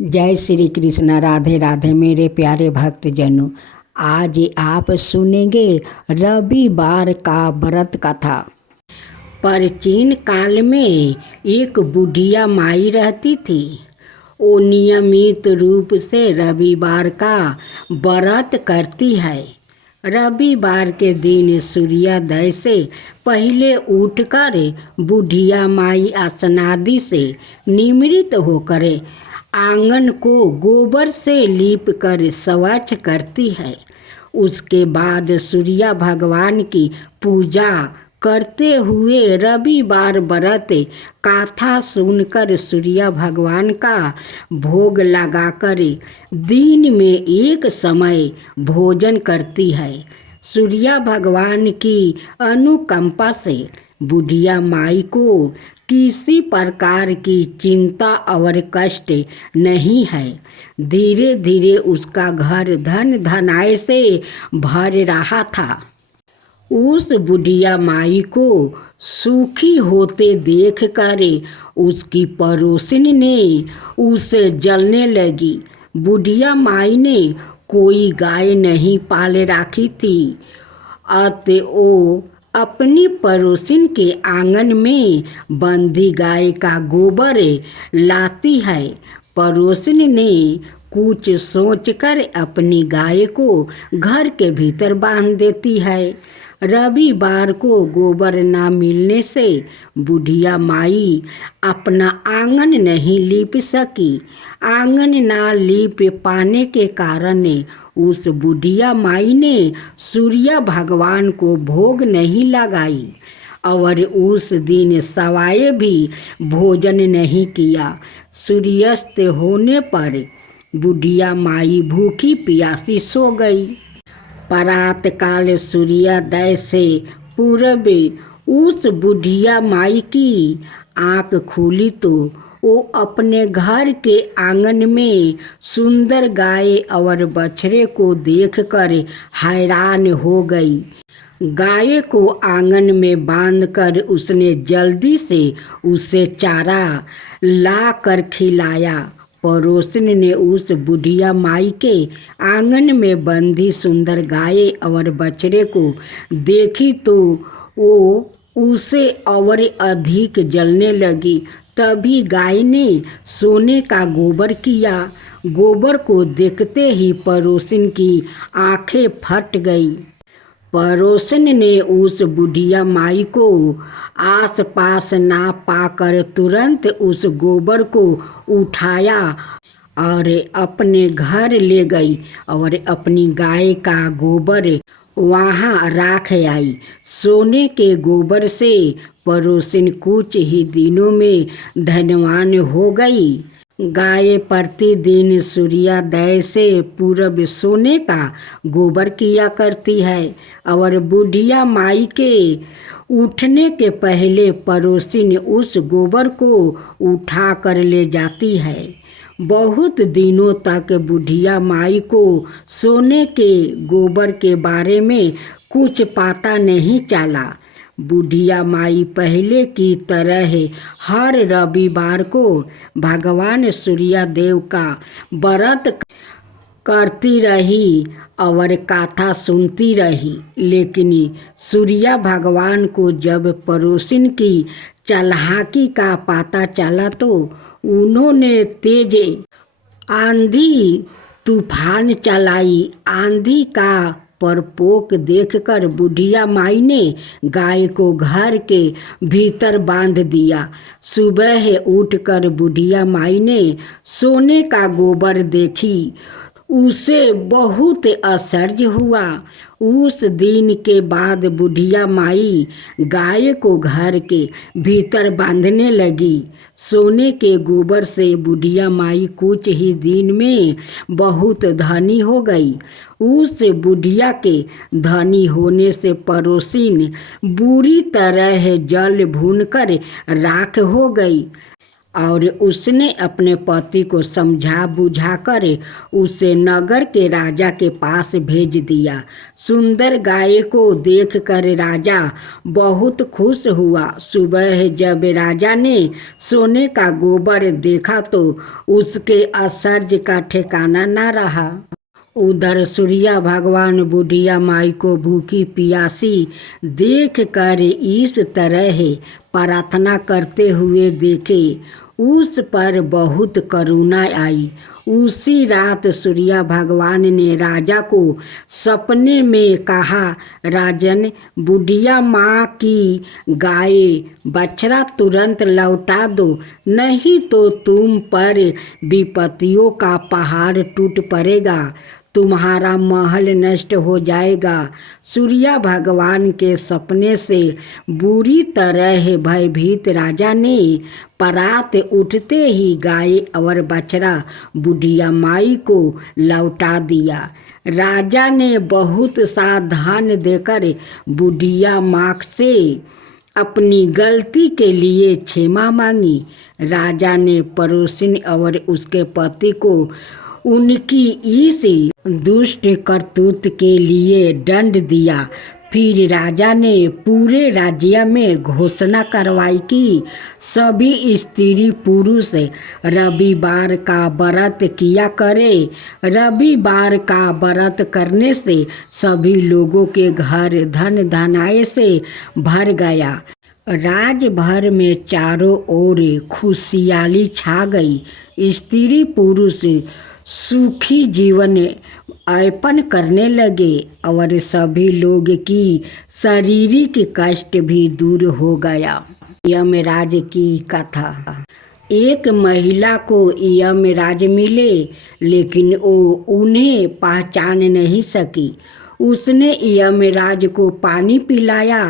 जय श्री कृष्ण। राधे राधे मेरे प्यारे भक्तजनों। आज आप सुनेंगे रविवार का व्रत कथा। प्राचीन काल में एक बुढ़िया माई रहती थी। वो नियमित रूप से रविवार का व्रत करती है। रविवार के दिन सूर्योदय से पहले उठकर बुढ़िया माई स्नादि से निवृत्त होकर आंगन को गोबर से लीप कर स्वच्छ करती है। उसके बाद सूर्य भगवान की पूजा करते हुए रविवार व्रत कथा सुनकर सूर्य भगवान का भोग लगाकर दिन में एक समय भोजन करती है। सूर्य भगवान की अनुकंपा से बुढ़िया माई को किसी प्रकार की चिंता और कष्ट नहीं है। धीरे धीरे उसका घर धन धनाय से भर रहा था। उस बुढ़िया माई को सुखी होते देखकर उसकी पड़ोसिन ने उसे जलने लगी। बुढ़िया माई ने कोई गाय नहीं पाल रखी थी। अतः वो अपनी पड़ोसिन के आंगन में बंधी गाय का गोबर लाती है। पड़ोसिन ने कुछ सोचकर अपनी गाय को घर के भीतर बांध देती है। रविवार को गोबर ना मिलने से बुढ़िया माई अपना आंगन नहीं लीप सकी। आंगन ना लीप पाने के कारण उस बुढ़िया माई ने सूर्य भगवान को भोग नहीं लगाई और उस दिन सवाए भी भोजन नहीं किया। सूर्यास्त होने पर बुढ़िया माई भूखी प्यासी सो गई। प्रात काल सूर्योदय से पूर्व उस बुढ़िया माई की आँख खुली तो वो अपने घर के आंगन में सुंदर गाय और बछड़े को देखकर हैरान हो गई। गाय को आंगन में बांधकर उसने जल्दी से उसे चारा ला कर खिलाया। पड़ोसिन ने उस बुढ़िया माई के आंगन में बंधी सुंदर गाय और बछड़े को देखी तो वो उसे और अधिक जलने लगी। तभी गाय ने सोने का गोबर किया। गोबर को देखते ही पड़ोसिन की आंखें फट गई। पड़ोसिन ने उस बुढ़िया माई को आस पास ना पाकर तुरंत उस गोबर को उठाया और अपने घर ले गई और अपनी गाय का गोबर वहाँ राख आई। सोने के गोबर से पड़ोसिन कुछ ही दिनों में धनवान हो गई। गाय प्रतिदिन सूर्योदय से पूर्व सोने का गोबर किया करती है और बुढ़िया माई के उठने के पहले पड़ोसिन उस गोबर को उठा कर ले जाती है। बहुत दिनों तक बुढ़िया माई को सोने के गोबर के बारे में कुछ पता नहीं चला। बुढ़िया माई पहले की तरह हर रविवार को भगवान सूर्यदेव का व्रत करती रही और कथा सुनती रही। लेकिन सूर्य भगवान को जब पड़ोसिन की चालाकी का पता चला तो उन्होंने तेज आंधी तूफान चलाई। आंधी का प्रकोप देखकर बुढ़िया माई ने गाय को घर के भीतर बांध दिया। सुबह उठकर बुढ़िया माई ने सोने का गोबर देखी। उसे बहुत आश्चर्य हुआ। उस दिन के बाद बुढ़िया माई गाय को घर के भीतर बांधने लगी। सोने के गोबर से बुढ़िया माई कुछ ही दिन में बहुत धनी हो गई। उस बुढ़िया के धनी होने से पड़ोसिन बुरी तरह जल भूनकर राख हो गई और उसने अपने पति को समझा बुझा कर उसे नगर के राजा के पास भेज दिया। सुंदर गाय को देखकर राजा बहुत खुश हुआ। सुबह जब राजा ने सोने का गोबर देखा तो उसके आश्चर्य का ठिकाना न रहा। उधर सूर्या भगवान बुढ़िया माई को भूखी प्यासी देख कर इस तरह प्रार्थना करते हुए देखे, उस पर बहुत करुणा आई। उसी रात सूर्या भगवान ने राजा को सपने में कहा, राजन, बुढ़िया माँ की गाय बछड़ा तुरंत लौटा दो, नहीं तो तुम पर विपत्तियों का पहाड़ टूट पड़ेगा, तुम्हारा महल नष्ट हो जाएगा। सूर्या भगवान के सपने से बुरी तरह भयभीत राजा ने परात उठते ही गाय और बछड़ा बुढ़िया माई को लौटा दिया। राजा ने बहुत सा धन देकर बुढ़िया माँ से अपनी गलती के लिए क्षमा मांगी। राजा ने पड़ोसिन और उसके पति को उनकी इस दुष्ट करतूत के लिए दंड दिया। फिर राजा ने पूरे राज्य में घोषणा करवाई कि सभी स्त्री पुरुष रविवार का व्रत किया करे। रविवार का व्रत करने से सभी लोगों के घर धन धनाय से भर गया। राज भर में चारों ओर खुशहाली छा गई। स्त्री पुरुष सुखी जीवन यापन करने लगे और सभी लोग की शारीरिक कष्ट भी दूर हो गया। यमराज की कथा। एक महिला को यमराज मिले, लेकिन वो उन्हें पहचान नहीं सकी। उसने यमराज को पानी पिलाया।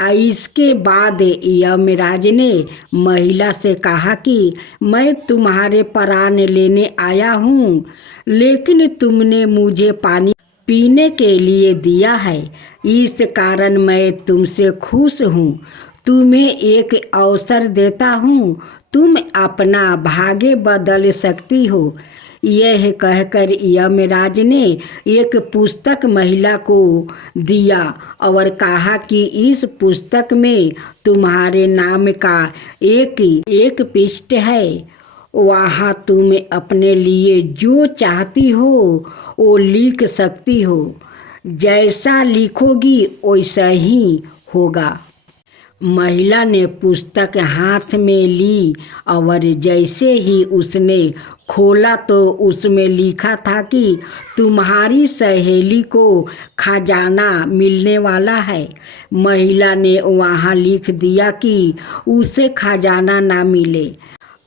इसके बाद यमराज ने महिला से कहा कि मैं तुम्हारे प्राण लेने आया हूँ, लेकिन तुमने मुझे पानी पीने के लिए दिया है, इस कारण मैं तुमसे खुश हूँ। तुम्हें एक अवसर देता हूँ, तुम अपना भाग्य बदल सकती हो। यह कहकर यमराज ने एक पुस्तक महिला को दिया और कहा कि इस पुस्तक में तुम्हारे नाम का एक पृष्ठ है। वहाँ तुम अपने लिए जो चाहती हो वो लिख सकती हो। जैसा लिखोगी वैसा ही होगा। महिला ने पुस्तक हाथ में ली और जैसे ही उसने खोला तो उसमें लिखा था कि तुम्हारी सहेली को खजाना मिलने वाला है। महिला ने वहाँ लिख दिया कि उसे खजाना ना मिले।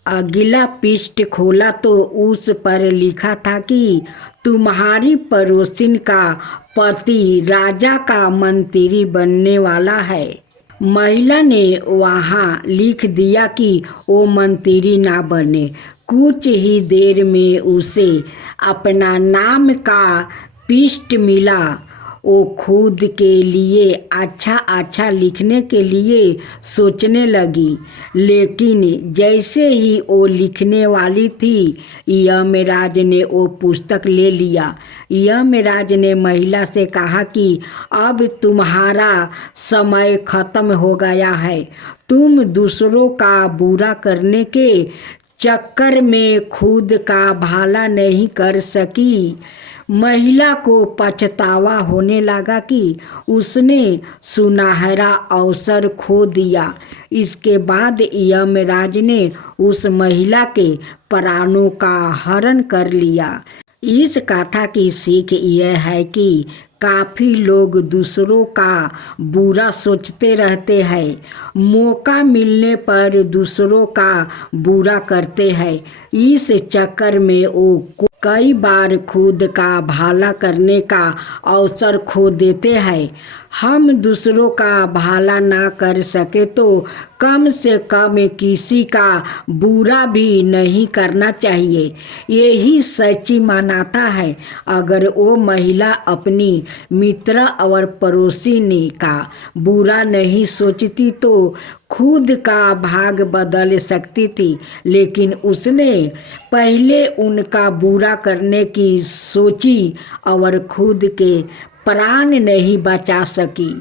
अगला पृष्ठ खोला तो उस पर लिखा था कि तुम्हारी पड़ोसिन का पति राजा का मंत्री बनने वाला है। महिला ने वहाँ लिख दिया कि वो मंत्री ना बने। कुछ ही देर में उसे अपना नाम का पृष्ठ मिला। वो खुद के लिए अच्छा लिखने के लिए सोचने लगी, लेकिन जैसे ही वो लिखने वाली थी, यमराज ने वो पुस्तक ले लिया। यमराज ने महिला से कहा कि अब तुम्हारा समय खत्म हो गया है। तुम दूसरों का बुरा करने के चक्कर में खुद का भला नहीं कर सकी। महिला को पछतावा होने लगा कि उसने सुनहरा अवसर खो दिया। इसके बाद यमराज ने उस महिला के प्राणों का हरण कर लिया। इस कथा की सीख यह है कि काफ़ी लोग दूसरों का बुरा सोचते रहते हैं, मौका मिलने पर दूसरों का बुरा करते हैं। इस चक्कर में वो कई बार खुद का भला करने का अवसर खो देते हैं। हम दूसरों का भला ना कर सके तो कम से कम किसी का बुरा भी नहीं करना चाहिए। यही सच्ची मानवता है। अगर वो महिला अपनी मित्र और पड़ोसिनी का बुरा नहीं सोचती तो खुद का भाग बदल सकती थी, लेकिन उसने पहले उनका बुरा करने की सोची और खुद के प्राण नहीं बचा सकी।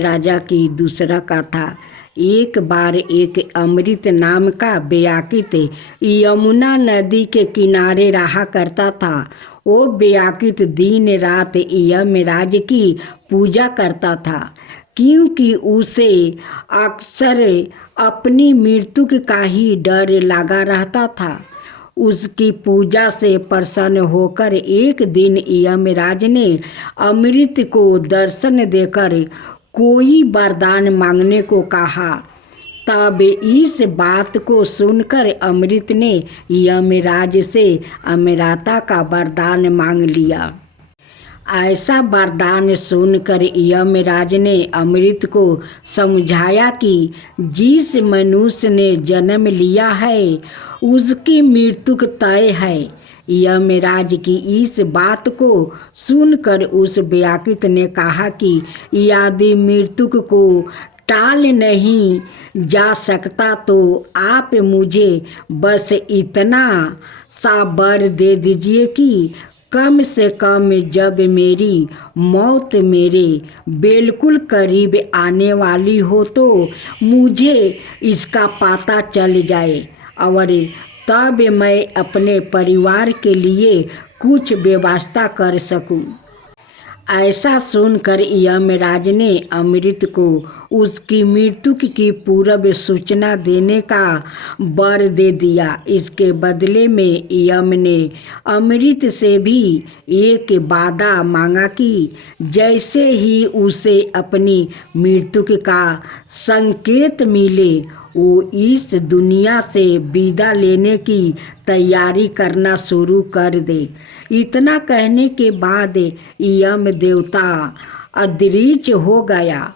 राजा की दूसरा कथा। एक बार एक अमृत नाम का बेयाकित यमुना नदी के किनारे रहा करता था। वो बेयाकित दिन रात यमराज की पूजा करता था, क्योंकि उसे अक्सर अपनी मृत्यु का ही डर लगा रहता था। उसकी पूजा से प्रसन्न होकर एक दिन यमराज ने अमृत को दर्शन देकर कोई वरदान मांगने को कहा। तब इस बात को सुनकर अमृत ने यमराज से अमरता का वरदान मांग लिया। ऐसा वरदान सुनकर यमराज ने अमृत को समझाया कि जिस मनुष्य ने जन्म लिया है उसकी मृत्यु तय है। यमराज की इस बात को सुनकर उस बेयाकित ने कहा कि यदि मृत्यु को टाल नहीं जा सकता तो आप मुझे बस इतना सा वर दे दीजिए कि कम से कम जब मेरी मौत मेरे बिल्कुल करीब आने वाली हो तो मुझे इसका पता चल जाए और तब मैं अपने परिवार के लिए कुछ व्यवस्था कर सकूं। ऐसा सुनकर यमराज ने अमृत को उसकी मृत्यु की पूर्व सूचना देने का वर दे दिया। इसके बदले में यम ने अमृत से भी एक वादा मांगा कि जैसे ही उसे अपनी मृत्यु का संकेत मिले वो इस दुनिया से विदा लेने की तैयारी करना शुरू कर दे। इतना कहने के बाद यम देवता अदृश्य हो गया।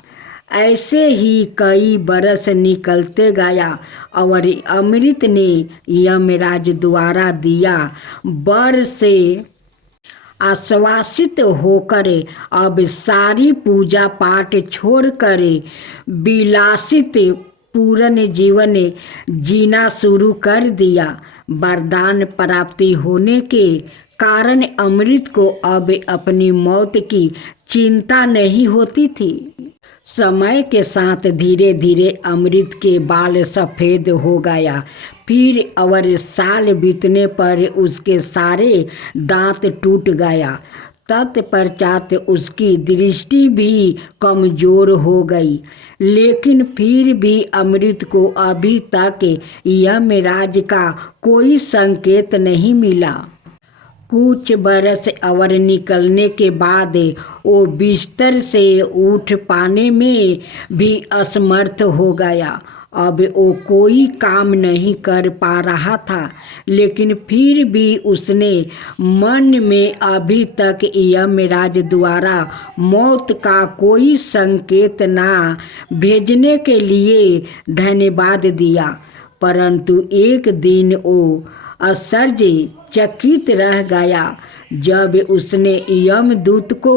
ऐसे ही कई बरस निकलते गया और अमृत ने यमराज द्वारा दिया वर से आश्वासित होकर अब सारी पूजा पाठ छोड़कर विलासित पूर्ण जीवन जीना शुरू कर दिया। वरदान प्राप्ति होने के कारण अमृत को अब अपनी मौत की चिंता नहीं होती थी। समय के साथ धीरे धीरे अमृत के बाल सफ़ेद हो गया। फिर और साल बीतने पर उसके सारे दांत टूट गया। तत्पश्चात उसकी दृष्टि भी कमज़ोर हो गई, लेकिन फिर भी अमृत को अभी तक यमराज का कोई संकेत नहीं मिला। कुछ बरस और निकलने के बाद वो बिस्तर से उठ पाने में भी असमर्थ हो गया। अब वो कोई काम नहीं कर पा रहा था, लेकिन फिर भी उसने मन में अभी तक यमराज द्वारा मौत का कोई संकेत ना भेजने के लिए धन्यवाद दिया। परंतु एक दिन वो आश्चर्यचकित रह गया जब उसने यमदूत को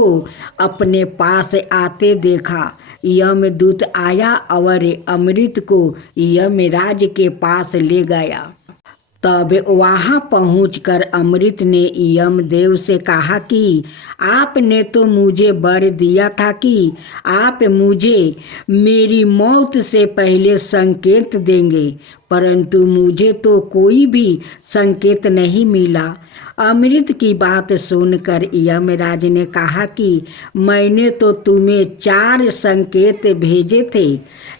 अपने पास आते देखा। यमदूत आया और अमृत को यमराज के पास ले गया। तब वहाँ पहुंचकर अमृत ने यमदेव से कहा कि आपने तो मुझे वर दिया था कि आप मुझे मेरी मौत से पहले संकेत देंगे, परंतु मुझे तो कोई भी संकेत नहीं मिला। अमृत की बात सुनकर यमराज ने कहा कि मैंने तो तुम्हें 4 संकेत भेजे थे,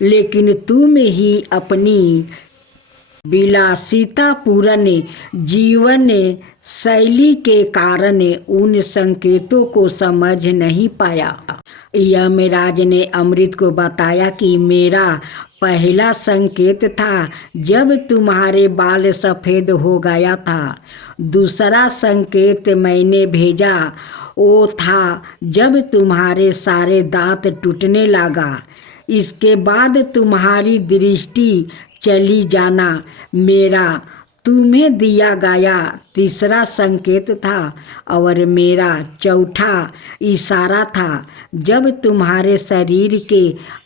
लेकिन तुम ही अपनी विलासितापूर्ण जीवन शैली के कारण उन संकेतों को समझ नहीं पाया। यमराज ने अमृत को बताया कि मेरा पहला संकेत था जब तुम्हारे बाल सफ़ेद हो गया था। दूसरा संकेत मैंने भेजा वो था जब तुम्हारे सारे दांत टूटने लगा। इसके बाद तुम्हारी दृष्टि चली जाना मेरा तुम्हें दिया गया तीसरा संकेत था और मेरा चौथा इशारा था। जब तुम्हारे शरीर के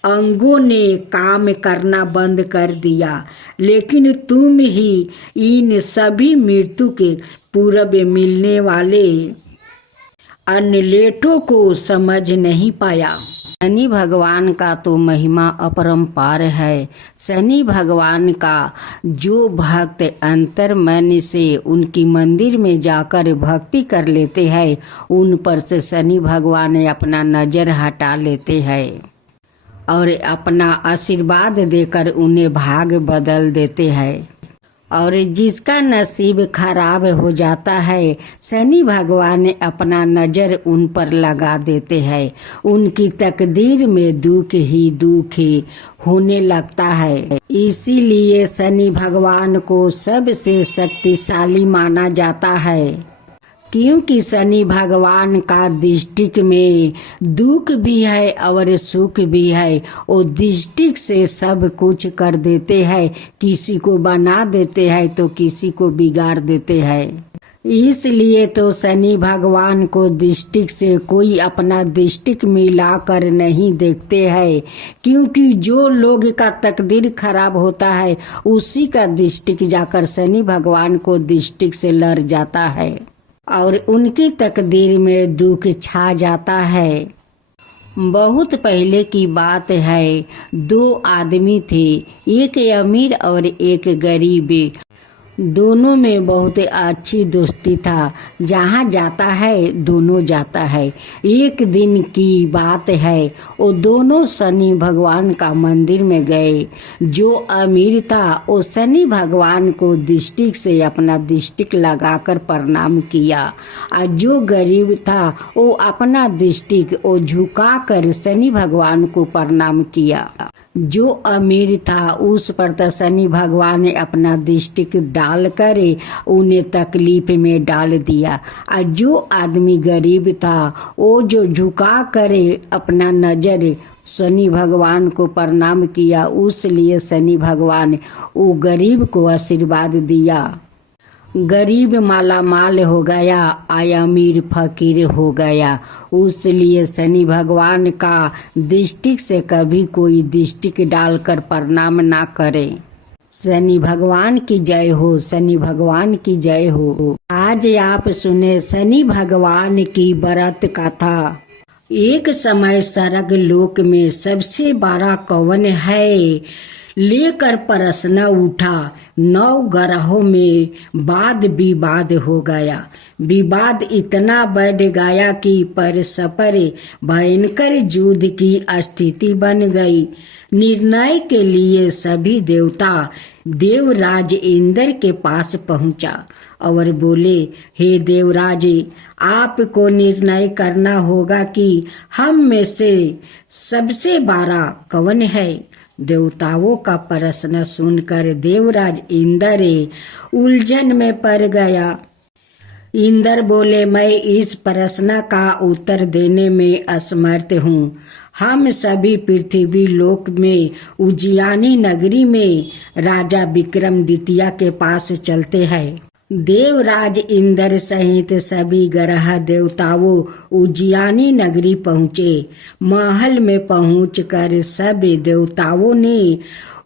अंगों ने काम करना बंद कर दिया, लेकिन तुम ही इन सभी मृत्यु के पूर्व मिलने वाले अनलेटों को समझ नहीं पाया। शनि भगवान का तो महिमा अपरंपार है। शनि भगवान का जो भक्त अंतर मन से उनकी मंदिर में जाकर भक्ति कर लेते हैं, उन पर से शनि भगवान अपना नज़र हटा लेते हैं और अपना आशीर्वाद देकर उन्हें भाग बदल देते हैं। और जिसका नसीब खराब हो जाता है, शनि भगवान अपना नज़र उन पर लगा देते हैं। उनकी तकदीर में दुख ही दुख होने लगता है। इसीलिए शनि भगवान को सबसे शक्तिशाली माना जाता है, क्योंकि शनि भगवान का दृष्टिक में दुख भी है और सुख भी है। वो दृष्टिक से सब कुछ कर देते हैं, किसी को बना देते हैं तो किसी को बिगाड़ देते हैं। इसलिए तो शनि भगवान को दृष्टिक से कोई अपना दृष्टिक मिला कर नहीं देखते हैं, क्योंकि जो लोग का तकदीर खराब होता है उसी का दृष्टिक जाकर शनि भगवान को दृष्टिक से लड़ जाता है और उनकी तकदीर में दुख छा जाता है। बहुत पहले की बात है, दो आदमी थे, एक अमीर और एक गरीब। दोनों में बहुत अच्छी दोस्ती था। जहाँ जाता है दोनों जाता है। एक दिन की बात है, वो दोनों शनि भगवान का मंदिर में गए। जो अमीर था वो शनि भगवान को दृष्टिक से अपना दृष्टिक लगाकर प्रणाम किया, और जो गरीब था वो अपना दृष्टिक वो झुकाकर शनि भगवान को प्रणाम किया। जो अमीर था उस पर तो शनि भगवान ने अपना दृष्टिक डाल कर उन्हें तकलीफ में डाल दिया, और जो आदमी गरीब था वो जो झुका कर अपना नज़र शनि भगवान को प्रणाम किया, उसलिए शनि भगवान वो गरीब को आशीर्वाद दिया। गरीब माला माल हो गया, अमीर फकीर हो गया। उसलिए शनि भगवान का दृष्टिक से कभी कोई दृष्टिक डालकर प्रणाम ना करे। शनि भगवान की जय हो, शनि भगवान की जय हो। आज आप सुने शनि भगवान की व्रत कथा। एक समय स्वर्ग लोक में सबसे बड़ा कौन है लेकर प्रश्न उठा। 9 ग्रहों में वाद विवाद हो गया। विवाद इतना बढ़ गया कि परस्पर भयंकर युद्ध की स्थिति बन गई। निर्णय के लिए सभी देवता देवराज इंद्र के पास पहुंचा और बोले, हे देवराज, आपको निर्णय करना होगा कि हम में से सबसे बड़ा कौन है। देवताओं का प्रश्न सुनकर देवराज इंद्र उलझन में पड़ गया। इंद्र बोले, मैं इस प्रश्न का उत्तर देने में असमर्थ हूँ। हम सभी पृथ्वी लोक में उज्जैनी नगरी में राजा विक्रमादित्य के पास चलते हैं। देवराज इंद्र सहित सभी ग्रह देवताओं उज्जैनी नगरी पहुँचे। महल में पहुंचकर सभी देवताओं ने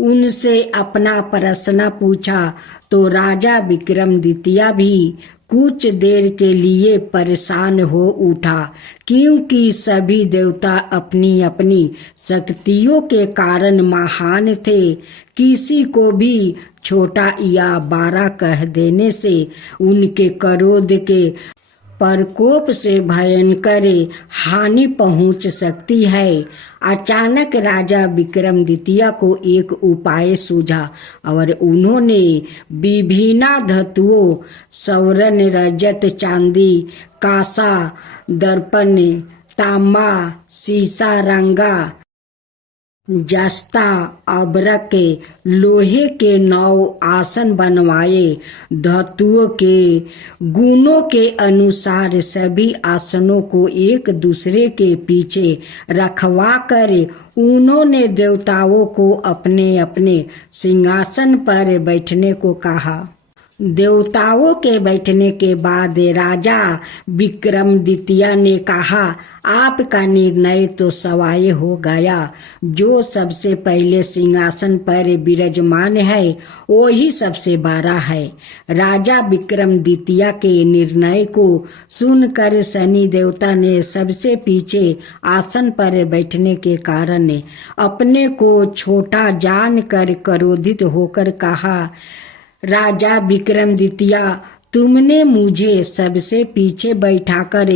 उनसे अपना प्रश्न पूछा, तो राजा विक्रमादित्य भी कुछ देर के लिए परेशान हो उठा, क्योंकि सभी देवता अपनी अपनी शक्तियों के कारण महान थे। किसी को भी छोटा या बड़ा कह देने से उनके क्रोध के प्रकोप से भयंकर हानि पहुंच सकती है। अचानक राजा विक्रमादित्य को एक उपाय सूझा और उन्होंने विभिन्न धातुओं स्वर्ण, रजत, चांदी, कांसा, दर्पण, तांबा, शीशा, रंगा, जस्ता, अबरक, लोहे के 9 आसन बनवाए। धातुओं के गुणों के अनुसार सभी आसनों को एक दूसरे के पीछे रखवा कर उन्होंने देवताओं को अपने अपने सिंहासन पर बैठने को कहा। देवताओं के बैठने के बाद राजा विक्रमादित्य ने कहा, आपका निर्णय तो सवाय हो गया। जो सबसे पहले सिंहासन पर विराजमान है वही सबसे बड़ा है। राजा विक्रमादित्य के निर्णय को सुनकर शनि देवता ने सबसे पीछे आसन पर बैठने के कारण अपने को छोटा जानकर क्रोधित होकर कहा, राजा विक्रमादित्य, तुमने मुझे सबसे पीछे बैठाकर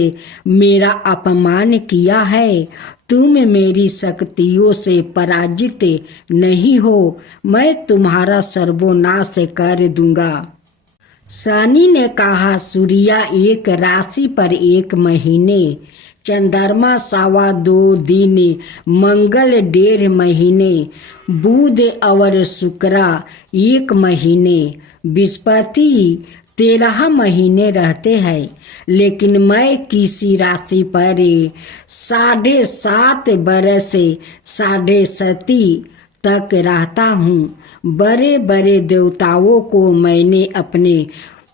मेरा अपमान किया है। तुम मेरी शक्तियों से पराजित नहीं हो। मैं तुम्हारा सर्वनाश कर दूंगा। शनि ने कहा, सूर्य एक राशि पर 1 महीने, चंद्रमा 2.25 दिन, मंगल 1.5 महीने, बुध और शुक्र 1 महीने, बृहस्पति 13 महीने रहते हैं। लेकिन मैं किसी राशि पर 7.5 बरस 7.5 तक रहता हूँ। बड़े बड़े देवताओं को मैंने अपने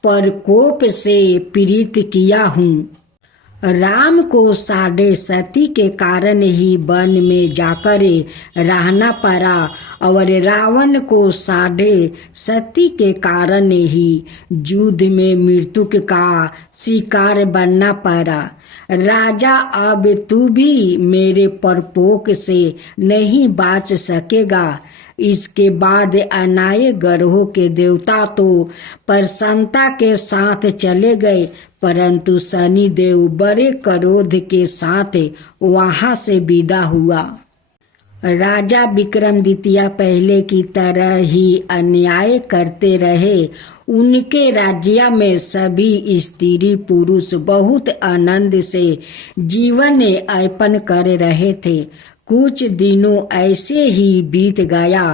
प्रकोप से पीड़ित किया हूँ। राम को 7.5 के कारण ही वन में जाकर रहना पड़ा और रावण को 7.5 के कारण ही युद्ध में मृत्यु का शिकार बनना पड़ा। राजा, अब तू भी मेरे प्रकोप से नहीं बच सकेगा। इसके बाद अन्य ग्रहों के देवता तो प्रसन्नता के साथ चले गए, परंतु शनि देव बड़े क्रोध के साथ वहां से विदा हुआ। राजा विक्रमादित्य पहले की तरह ही अन्याय करते रहे। उनके राज्य में सभी स्त्री पुरुष बहुत आनंद से जीवन यापन कर रहे थे। कुछ दिनों ऐसे ही बीत गया।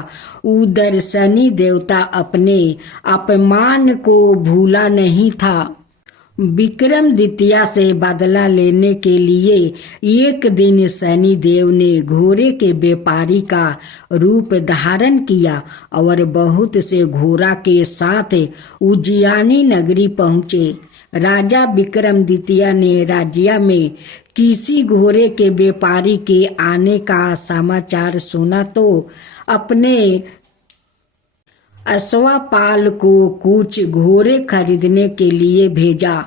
उधर शनि देवता अपने अपमान को भूला नहीं था। विक्रमादित्य से बदला लेने के लिए एक दिन शनि देव ने घोड़े के व्यापारी का रूप धारण किया और बहुत से घोड़ा के साथ उज्जैनी नगरी पहुँचे। राजा विक्रमादित्य ने राज्य में किसी घोड़े के व्यापारी के आने का समाचार सुना तो अपने अश्वपाल को कुछ घोड़े खरीदने के लिए भेजा।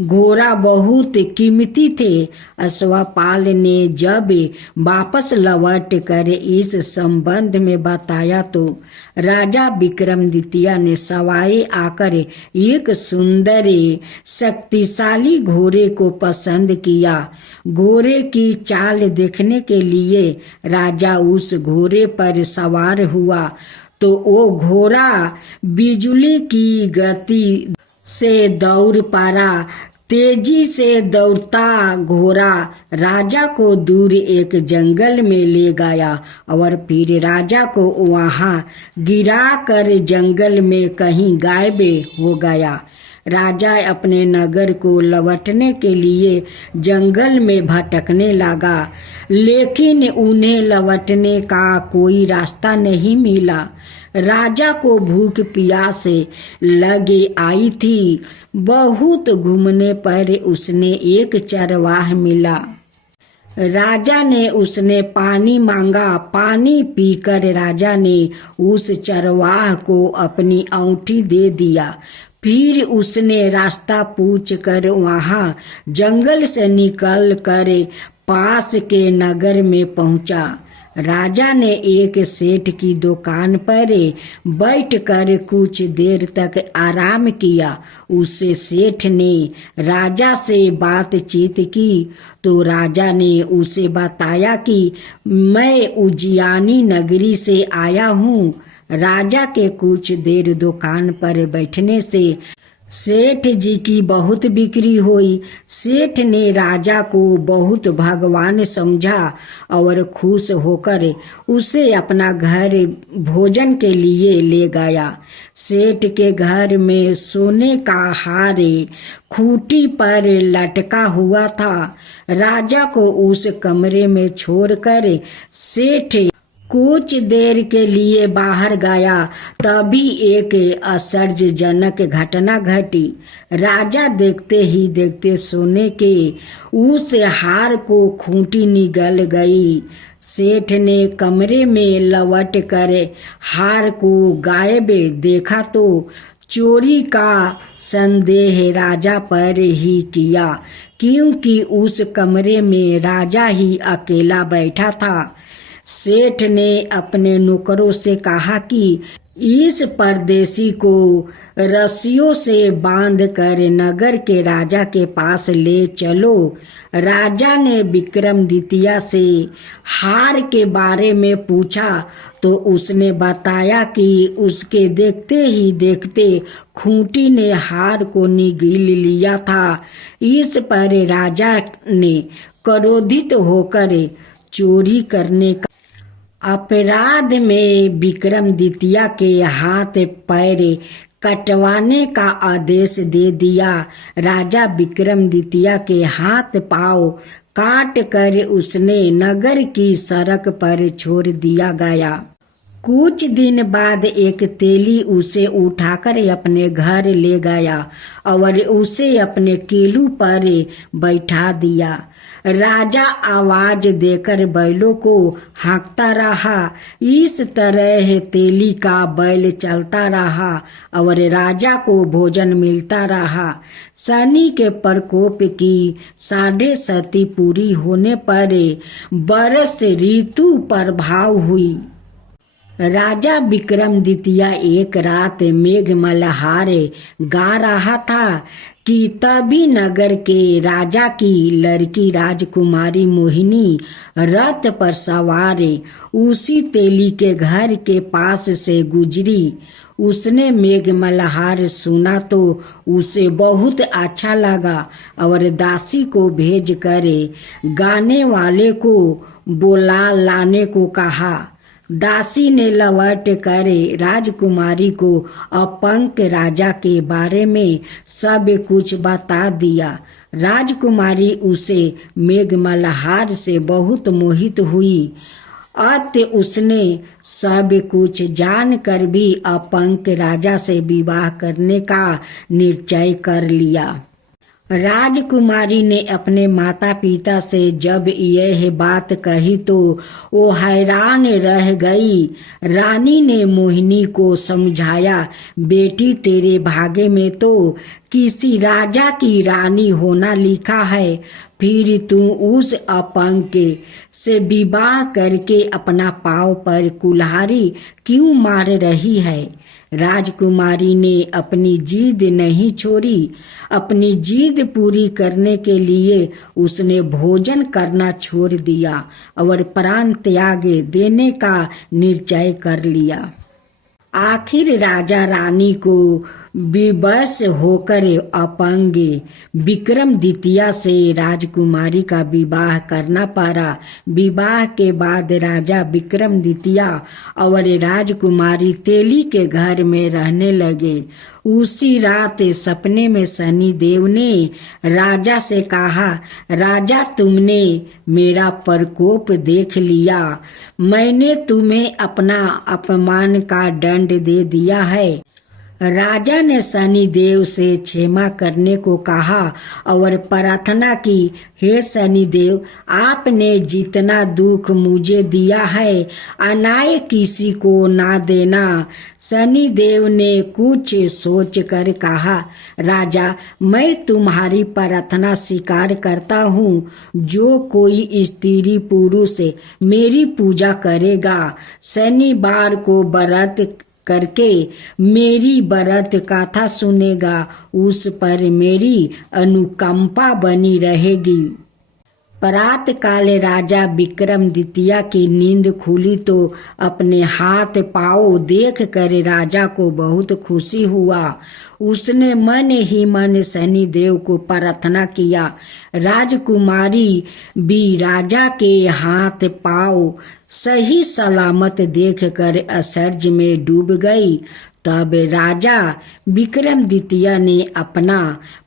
घोड़ा बहुत कीमती थे। अश्वपाल ने जब वापस लौट कर इस संबंध में बताया तो राजा विक्रमादित्य ने सवाए आकर एक सुंदर शक्तिशाली घोड़े को पसंद किया। घोड़े की चाल देखने के लिए राजा उस घोड़े पर सवार हुआ तो वो घोड़ा बिजली की गति से दौड़ पड़ा। तेजी से दौड़ता घोड़ा राजा को दूर एक जंगल में ले गया और फिर राजा को वहां गिराकर जंगल में कहीं गायब हो गया। राजा अपने नगर को लौटने के लिए जंगल में भटकने लगा, लेकिन उन्हें लौटने का कोई रास्ता नहीं मिला। राजा को भूख प्यास लगे आई थी। बहुत घूमने पर उसने एक चरवाह मिला। राजा ने उसने पानी मांगा। पानी पीकर राजा ने उस चरवाह को अपनी औंठी दे दिया। फिर उसने रास्ता पूछकर वहां जंगल से निकल कर पास के नगर में पहुंचा। राजा ने एक सेठ की दुकान पर बैठकर कुछ देर तक आराम किया। उससे सेठ ने राजा से बातचीत की तो राजा ने उसे बताया कि मैं उज्जैनी नगरी से आया हूँ। राजा के कुछ देर दुकान पर बैठने से सेठ जी की बहुत बिक्री हुई। सेठ ने राजा को बहुत भगवान समझा और खुश होकर उसे अपना घर भोजन के लिए ले गया। सेठ के घर में सोने का हार खूंटी पर लटका हुआ था। राजा को उस कमरे में छोड़कर सेठ कुछ देर के लिए बाहर गया, तभी एक आश्चर्यजनक घटना घटी। राजा देखते ही देखते सोने के उस हार को खूंटी निगल गई। सेठ ने कमरे में लौट कर हार को गायब देखा तो चोरी का संदेह राजा पर ही किया, क्योंकि उस कमरे में राजा ही अकेला बैठा था। सेठ ने अपने नौकरों से कहा कि इस परदेसी को रस्सियों से बांधकर नगर के राजा के पास ले चलो। राजा ने विक्रमादित्य से हार के बारे में पूछा तो उसने बताया कि उसके देखते ही देखते खूंटी ने हार को निगल लिया था। इस पर राजा ने क्रोधित होकर चोरी करने का अपराध में विक्रमादित्य के हाथ पैर कटवाने का आदेश दे दिया। राजा विक्रमादित्य के हाथ पांव काट कर उसने नगर की सड़क पर छोड़ दिया गया। कुछ दिन बाद एक तेली उसे उठाकर अपने घर ले गया और उसे अपने किलू पर बैठा दिया। राजा आवाज देकर बैलों को हाँकता रहा। इस तरह तेली का बैल चलता रहा और राजा को भोजन मिलता रहा। शनि के प्रकोप की 7.5 पूरी होने पर वर्ष ऋतु प्रभाव हुई। राजा विक्रमादित्य एक रात मेघ मल्हार गा रहा था कि तभी नगर के राजा की लड़की राजकुमारी मोहिनी रथ पर सवार उसी तेली के घर के पास से गुजरी। उसने मेघ मल्हार सुना तो उसे बहुत अच्छा लगा और दासी को भेज कर गाने वाले को बुला लाने को कहा। दासी ने लौट कर राजकुमारी को अपंग राजा के बारे में सब कुछ बता दिया। राजकुमारी उसे मेघ मल्हार से बहुत मोहित हुई। अत उसने सब कुछ जानकर भी अपंग राजा से विवाह करने का निश्चय कर लिया। राजकुमारी ने अपने माता पिता से जब यह बात कही तो वो हैरान रह गई। रानी ने मोहिनी को समझाया, बेटी तेरे भाग्य में तो किसी राजा की रानी होना लिखा है, फिर तू उस अपंग से विवाह करके अपना पाँव पर कुल्हाड़ी क्यों मार रही है। राजकुमारी ने अपनी जिद नहीं छोड़ी। अपनी जिद पूरी करने के लिए उसने भोजन करना छोड़ दिया और प्राण त्याग देने का निश्चय कर लिया। आखिर राजा रानी को विवश होकर अपंग विक्रमादित्य से राजकुमारी का विवाह करना पड़ा। विवाह के बाद राजा विक्रमादित्य और राजकुमारी तेली के घर में रहने लगे। उसी रात सपने में शनि देव ने राजा से कहा, राजा तुमने मेरा प्रकोप देख लिया, मैंने तुम्हें अपना अपमान का दंड दे दिया है। राजा ने शनि देव से क्षमा करने को कहा और प्रार्थना की, हे शनि देव, आपने जितना दुख मुझे दिया है अनाय किसी को ना देना। शनि देव ने कुछ सोच कर कहा, राजा मैं तुम्हारी प्रार्थना स्वीकार करता हूँ। जो कोई स्त्री पुरुष मेरी पूजा करेगा, शनिवार को व्रत करके मेरी व्रत कथा सुनेगा, उस पर मेरी अनुकंपा बनी रहेगी। प्रातः काल राजा विक्रमादित्य की नींद खुली तो अपने हाथ पाँव देख कर राजा को बहुत खुशी हुआ। उसने मन ही मन शनि देव को प्रार्थना किया। राजकुमारी भी राजा के हाथ पाँव सही सलामत देखकर आश्चर्य में डूब गई। तब राजा विक्रमादित्य ने अपना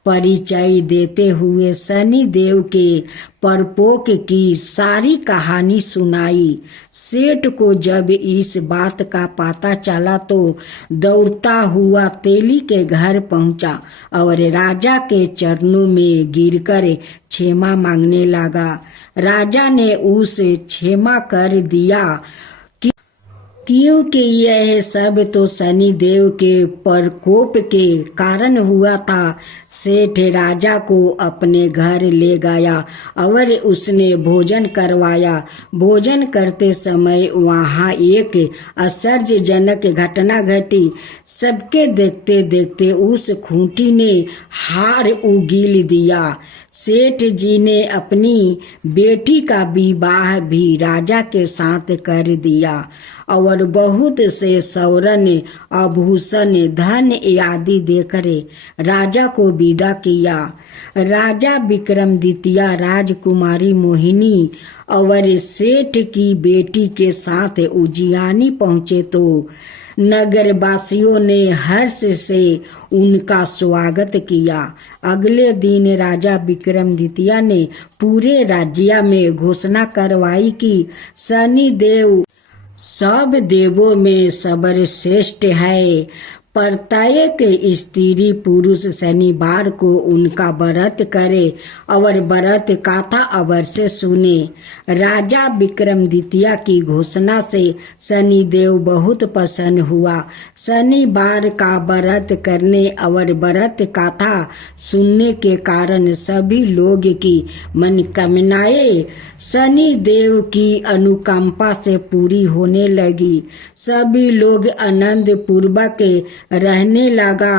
परिचय देते हुए शनि देव के परपोक की सारी कहानी सुनाई। सेठ को जब इस बात का पता चला तो दौड़ता हुआ तेली के घर पहुंचा और राजा के चरणों में गिरकर क्षमा मांगने लगा। राजा ने उसे क्षमा कर दिया क्योंकि यह सब तो शनि देव के प्रकोप के कारण हुआ था। सेठ राजा को अपने घर ले गया और उसने भोजन करवाया। भोजन करते समय वहाँ एक आश्चर्यजनक घटना घटी। सबके देखते देखते उस खूंटी ने हार उगील दिया। सेठ जी ने अपनी बेटी का विवाह भी राजा के साथ कर दिया और बहुत से स्वर्ण आभूषण धन आदि देकर राजा को विदा किया। राजा विक्रमादित्य राजकुमारी मोहिनी और सेठ की बेटी के साथ उज्जैनी पहुँचे तो नगरवासियों ने हर्ष से उनका स्वागत किया। अगले दिन राजा विक्रमादित्य ने पूरे राज्य में घोषणा करवाई कि शनि देव सब देवों में सर्वश्रेष्ठ है। प्रत्येक स्त्री पुरुष शनिवार को उनका व्रत करे और व्रत कथा अवश्य सुने। राजा विक्रमादित्य की घोषणा से शनिदेव बहुत प्रसन्न हुआ। शनिवार का व्रत करने और व्रत कथा सुनने के कारण सभी लोग की मनोकामनाएं शनिदेव की अनुकंपा से पूरी होने लगी। सभी लोग आनंद पूर्वक रहने लगा।